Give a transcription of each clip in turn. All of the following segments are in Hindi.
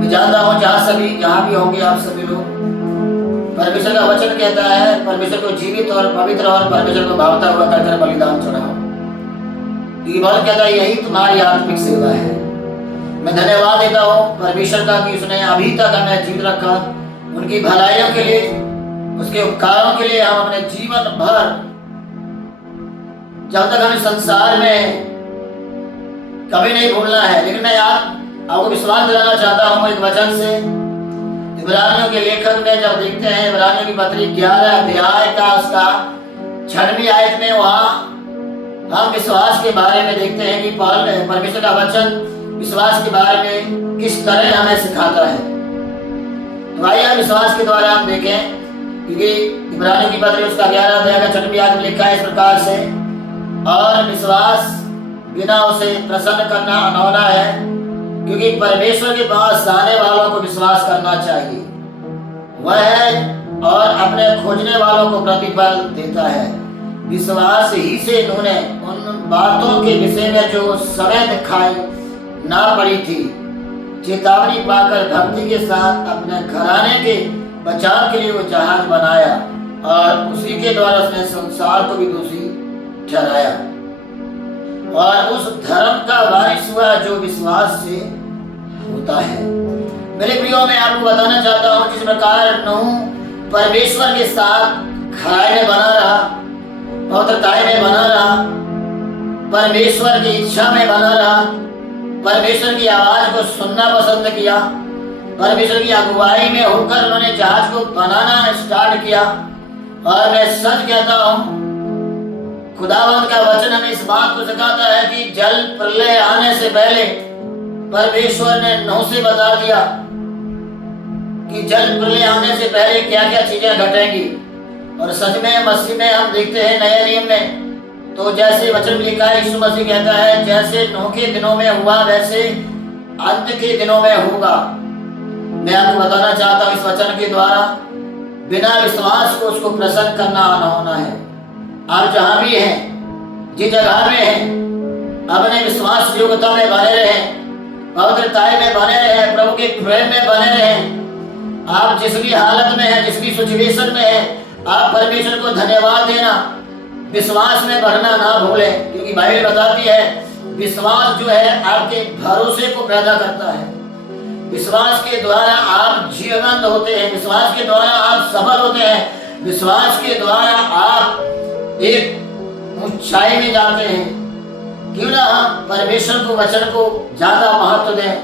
मैं जानता हूँ जहाँ भी होंगे आप सभी लोग, परमेश्वर का वचन कहता है परमेश्वर को जीवित और पवित्र और परमेश्वर को भावता हुआ कर बलिदान चढ़ाओ, क्योंकि बहुत कहता है यही तुम्हारी आत्मिक सेवा है। मैं धन्यवाद देता हूँ परमेश्वर का कि उसने अभी तक हमें जीवित रखा, उनकी भलाइयों के लिए, उसके उपकारों के लिए हम अपने जीवन भर, जब तक हमें संसार में कभी नहीं भूलना है। लेकिन मैं आपको विश्वास दिलाना चाहता हूँ एक वचन से, इब्रानियों के लेखक में जब देखते हैं इब्रानियों की पत्री 11 अध्याय का उसका 6वीं आयत में, वहाँ हम विश्वास के बारे में देखते हैं कि परमेश्वर का वचन विश्वास के बारे में किस तरह हमें सिखाता है। तो आइए हम विश्वास के द्वारा हम देखें, क्योंकि इब्रानियों की पत्री उसका 11 अध्याय का 6वीं आयत में लिखा है इस प्रकार से, और विश्वास बिना उसे प्रसन्न करना अनहोना है, क्योंकि परमेश्वर के पास आने वालों को विश्वास करना चाहिए, वह है और अपने खोजने वालों को प्रतिफल देता है। विश्वास ही से इन्होंने उन बातों के विषय में जो समय दिखाई ना पड़ी थी, चेतावनी पाकर भक्ति के साथ अपने घराने के बचाव के लिए वो जहाज बनाया, और उसी के द्वारा उसने संसार को भी दोषी ठहराया, और उस धर्म का वारिस हुआ जो विश्वास से होता है। मेरे प्रियो, मैं आपको बताना चाहता हूँ जिस प्रकार नूह परमेश्वर के साथ खराई में बना रहा, पवित्रताई में बना रहा, परमेश्वर की इच्छा में बना रहा, परमेश्वर की आवाज को सुनना पसंद किया, परमेश्वर की अगुवाई में होकर उन्होंने जहाज को बनाना स्टार्ट किया। और मैं सच कहता हूँ, खुदावंद का वचन हमें इस बात को सिखाता है कि जल प्रलय आने से पहले परमेश्वर ने नूह से बता दिया कि जल प्रलय आने से पहले क्या क्या चीजें घटेंगी। और सच में मसीह में हम देखते हैं नए नियम में, तो जैसे वचन में लिखा है, यीशु मसीह कहता है जैसे नूह के दिनों में हुआ वैसे अंत के दिनों में होगा। मैं आपको बताना चाहता हूँ इस वचन के द्वारा, बिना विश्वास को उसको प्रसन्न करना अनहोना है। आप जहाँ भी हैं, जिस जगह में हैं, अपने विश्वास योग्यता में बने रहें, पवित्रताई में बने रहें, प्रभु के प्रेम में बने रहें। आप जिस भी हालत में हैं, जिस भी सिचुएशन में हैं, आप परमेश्वर को धन्यवाद देना, विश्वास में बढ़ना ना भूलें, क्योंकि बाइबल बताती है विश्वास जो है आपके भरोसे को पैदा करता है। विश्वास के द्वारा आप जीवंत होते हैं, विश्वास के द्वारा आप सफल होते हैं, विश्वास के द्वारा आप एक ऊंचाई में जाते हैं। क्यों ना हम परमेश्वर को वचन को ज्यादा महत्व दें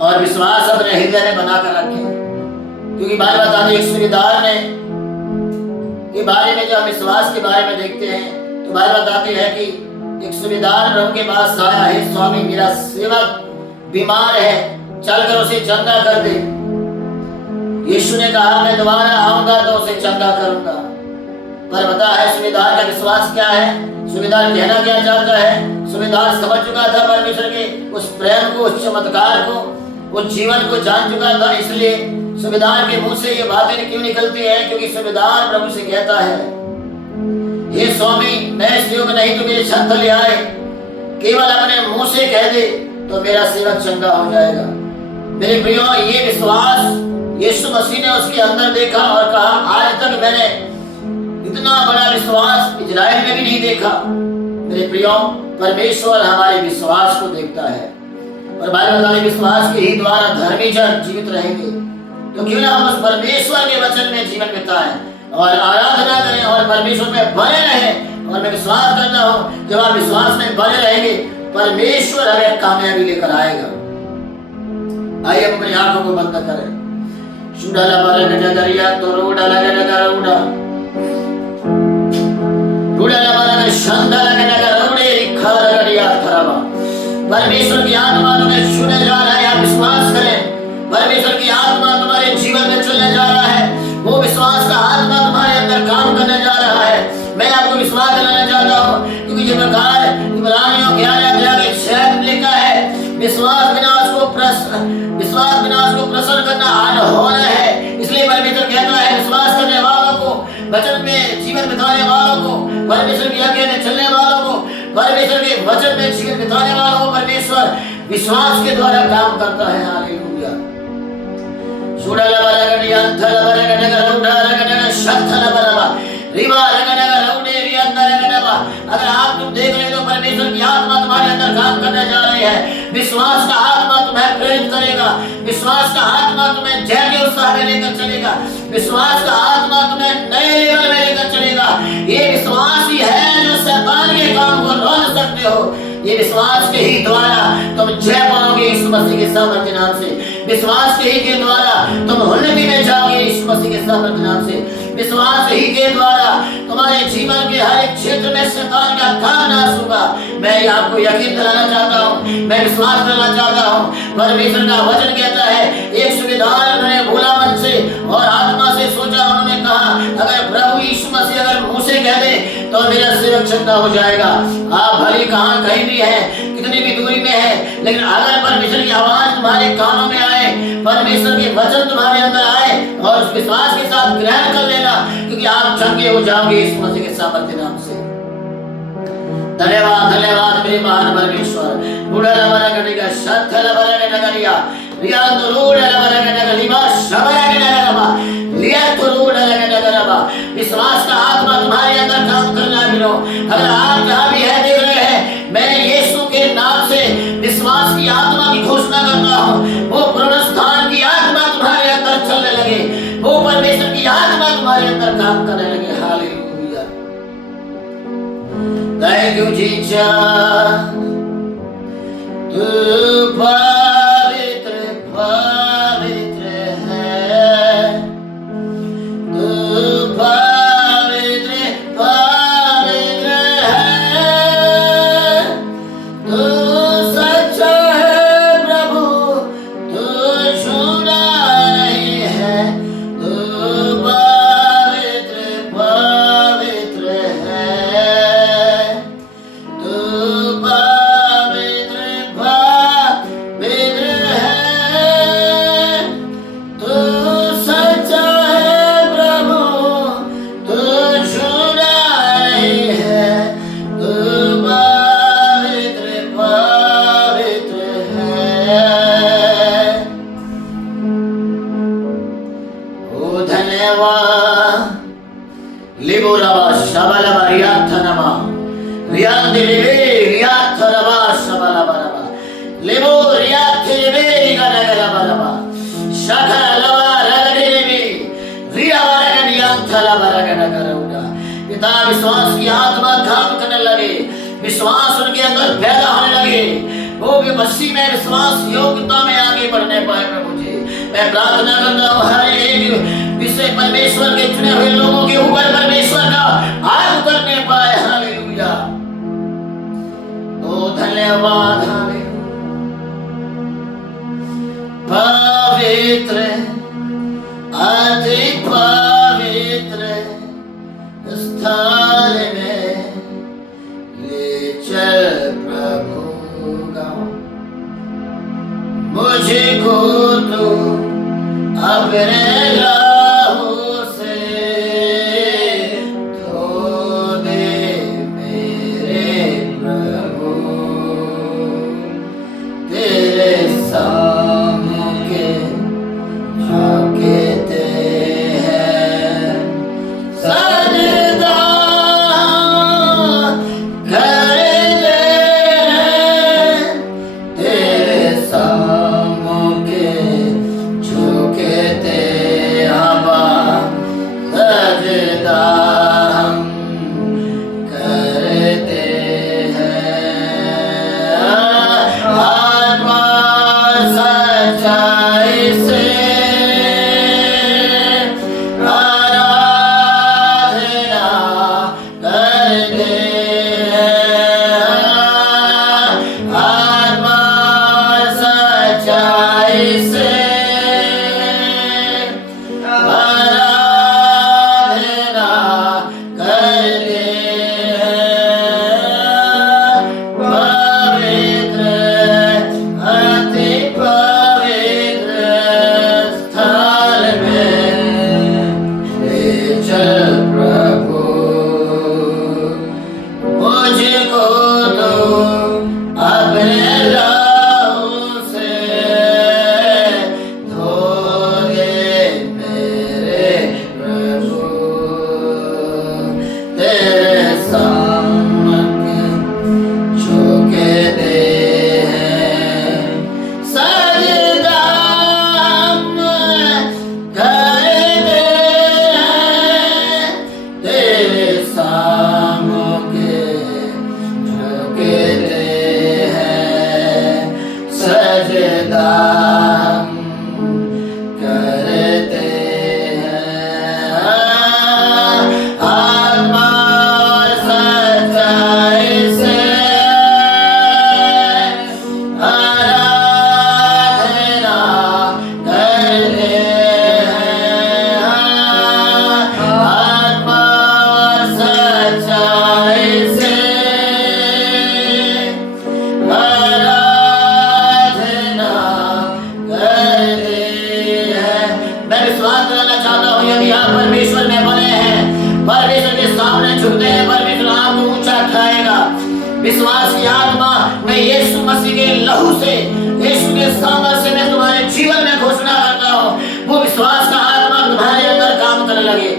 और विश्वास अपने हृदय में बनाकर रखें, क्योंकि बाइबल बताती है एक सूबेदार ने के बारे में, जब हम विश्वास के बारे में देखते हैं तो बाइबल बताती है कि एक सूबेदार प्रभु के पास आया, हे स्वामी मेरा सेवक बीमार है, चलकर उसे चंगा कर दे। यीशु ने कहा मैं दोबारा आऊंगा तो उसे चंगा करूंगा। पर बता है सूबेदार का विश्वास क्या है, सूबेदार कहना क्या चाहता है। सूबेदार समझ चुका था परमेश्वर के उस प्रेम को, उस चमत्कार को, उस जीवन को जान चुका था। इसलिए सूबेदार के मुंह से ये बातें क्यों निकलती है, क्योंकि सूबेदार प्रभु से कहता है हे स्वामी मैं इस योग्य नहीं तो मेरे छत ले आए, केवल अपने मुंह से कह दे तो मेरा सेवक चंगा हो जाएगा। मेरे प्रियो, ये विश्वास यीशु मसीह ने उसके अंदर देखा और कहा आज तक मैंने इतना बड़ा विश्वास इजराइल में भी नहीं देखा। मेरे प्रियो, परमेश्वर हमारे विश्वास को देखता है, और बाइबल वाले विश्वास के ही द्वारा धर्मी जन जीवित रहेंगे। तो क्यों ना हम उस परमेश्वर के वचन में जीवन बिताएं और आराधना करें और परमेश्वर में बने रहें। और मैं विश्वास करता हूँ जब आप विश्वास में बने रहेंगे परमेश्वर हमें कामयाबी लेकर आएगा। आइए हम अपनी आंखों को बंद करें। शुडाला बारे में दरिया तो रोड़ा लगे लगा रोड़ा रुड़ा लगा लगे शंदा लगे लगा रोड़े रिखा लगड़िया थरावा। परमेश्वर की आत्मा तुम्हें छूने जा रहा है, आप विश्वास करें। परमेश्वर की आत्मा तुम्हारे जीवन में चलने जा रहा है, वो विश्वास का आत्मा तुम्हारे अंदर काम करने जा रहा है। मैं आपको विश्वास दिलाना चाहता हूँ, क्योंकि जो प्रकार इब्रानियों 11 अध्याय के 6 में लिखा है विश्वास बिना उसको प्रसन्न करना अनहोना है। इसलिए परमेश्वर कहता है विश्वास करने वालों को, वचन में जीवन बिताने वालों को, परमेश्वर की आज्ञा में चलने वालों को, परमेश्वर के वचन में जीवन बिताने वालों को परमेश्वर विश्वास के द्वारा काम करता है। हालेलुया। अगर आप तुम देख रहे हो तो परमेश्वर की आत्मा तुम्हारे अंदर काम करने जा रही है। विश्वास का आत्मा तुम्हें प्रेरित करेगा, विश्वास का आत्मा तुम्हें जय के उत्साह में लेकर चलेगा, विश्वास का आत्मा तुम्हें नए लेवल में लेकर चलेगा। ये विश्वास ही है जो शैतान के काम को रोक सकते हो। ये विश्वास के ही द्वारा तुम जय पाओगे यीशु मसीह के सामर्थ्य नाम से। विश्वास के ही के द्वारा तुम उन्नति में जाओगे यीशु मसीह के सामर्थ्य नाम से। विश्वास ही के द्वारा तुम्हारे जीवन के हर एक क्षेत्र में शैतान का काम नाश होगा। मैं आपको यकीन दिलाना चाहता हूँ, मैं विश्वास करना चाहता हूँ। परमेश्वर का वचन कहता है, एक सूबेदार उन्होंने भोला मन से और आत्मा से सोचा, उन्होंने कहा अगर प्रभु यीशु मसीह अगर मुँह से कह दे तो मेरा सेवक चंगा हो जाएगा। आप भले कहाँ कहीं भी है, कितनी भी दूरी में है, लेकिन अगर परमेश्वर की आवाज तुम्हारे कानों में आए, परमेश्वर के वचन तुम्हारे अंदर आए और उस विश्वास के साथ ग्रहण कर लेना, क्योंकि आप चंगे हो जाओगे इस मसीह के सामर्थ्य नाम से। धन्यवाद धन्यवाद मेरे महान परमेश्वर। बुढ़ा लबरा करने का शत लबरा के नगरिया रिया तो रूढ़ लबरा के नगर लिबा शबरा के नगरबा लिया तो रूढ़ के नगरबा। विश्वास का आत्मा तुम्हारे अंदर काम करना मिलो। अगर आप जहाँ भी है देख रहे हैं, मैं यीशु के नाम से विश्वास की आत्मा की घोषणा करता हूँ। वो पुनरुत्थान की आत्मा तुम्हारे अंदर चलने लगे, वो परमेश्वर की आत्मा तुम्हारे अंदर काम करने लगे। हालेलुया। Thank you Jesus. तू पवित्र पवित्र है, तू पवित्र पवित्र है, तू सच्चा है प्रभु, तू झूठा नहीं है, तू पवित्र पवित्र है, तू पवित्र पवित्र है, तू सच्चा है प्रभु, तू झूठा नहीं है, तू पवित्र पवित्र है। ओ धन्यवाद। लिबो रबा शबलबा रियाथनमा रियांदिबे रियाथरबा शबलबा रबा लिबो रियाथिबे रिगनगलबा शखलबा रगदिबे रियावरगनियांथलबा रगनगरुडा। पिता विश्वास की आत्मा काम करने लगे, विश्वास उनके अंदर पैदा होने लगे, वो भी मसीह में विश्वास योग्यता में आगे बढ़ने पाए। प्रभु जी मैं प्रार्थना करता हूँ हर एक विषय परमेश्वर के चुने हुए लोगों के ऊपर परमेश्वर का आग करने पाए। हालेलुया। ओ धन्यवाद। हालेलुया। पवित्र अति पवित्र स्थान में ले चल प्रभु गाँव, मुझको तू अपने लहू से धो दे मेरे प्रभु, तेरे सामने झुकते हैं सजदा करते हैं, तेरे सामने झुकते हवा सजदा हम करते हैं। आत्मा सच्चाई से मुझको तो अपने लहू यदि आप परमेश्वर में बने हैं, परमेश्वर के सामने झुकते हैं, परमेश्वर आपको ऊंचा उठाएगा। विश्वास की आत्मा मैं यीशु मसीह के लहू से, यीशु के सामर्थ्य से मैं तुम्हारे जीवन में घोषणा करता हूँ। वो विश्वास का आत्मा तुम्हारे अंदर काम करने लगे,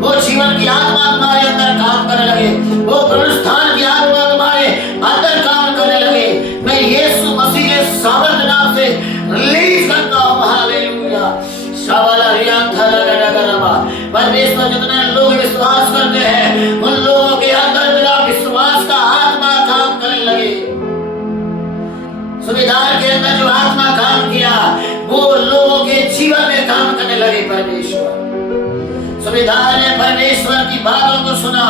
वो जीवन की आत्मा तुम्हारे अंदर काम करने लगे, वो पुनरुत्थान की आत्मा तुम्हारे अंदर काम करने लगे। मैं यीशु मसीह के सामर्थ्य नाम से रिलीज करता हूँ। हालेलुया। शाबाला रियान थाला गडगरमा। परमेश्वर जितने लोग विश्वास करते हैं उन लोगों के अंदर तेरा विश्वास का आत्मा काम करने लगे। सुबेदार के अंदर जो आत्मा काम किया वो लोगों के जीवन में काम करने लगे। परमेश्वर सुबेदार ने परमेश्वर की बातों को सुना,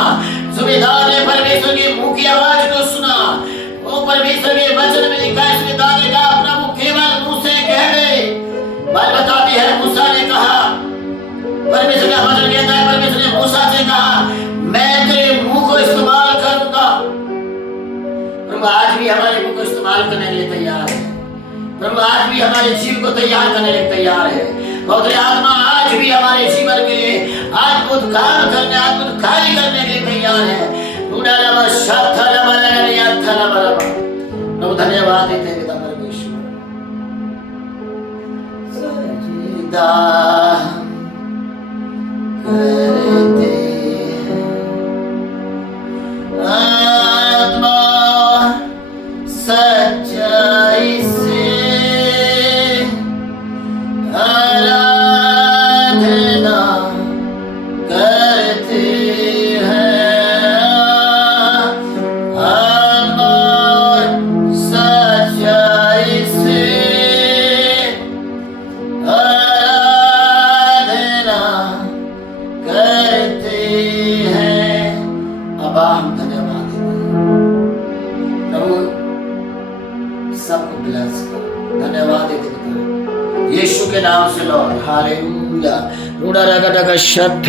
सुबेदार ने परमेश्वर के मुंह की आवाज को सुना। वो परमेश्वर के वचन में लिखा है, सुबेदार ने कहा प्रभु केवल मुंह से कह दे। बात बताती है मूसा ने कहा, परमेश्वर का वचन कहता है परमेश्वर ने मूसा से कहा मैं तेरे मुंह को इस्तेमाल करूंगा। प्रभु आज भी हमारे मुंह को इस्तेमाल करने के लिए तैयार है। प्रभु आज भी हमारे जीवन को तैयार करने के लिए तैयार है। पवित्र आत्मा आज भी हमारे जीवन के लिए अद्भुत काम करने, अद्भुत कार्य करने के लिए तैयार है। प्रभु धन्यवाद देते हैं पिता परमेश्वर। सजदा करते आत्मा सच्चाई से आराधना करते हैं, आत्मा सच्चाई से आराधना करते हैं। अब हम धन्यवाद देते हैं। प्रभु सबको ब्लेस कर, धन्यवाद देते हैं यीशु के नाम से लॉर्ड। हालेलुया।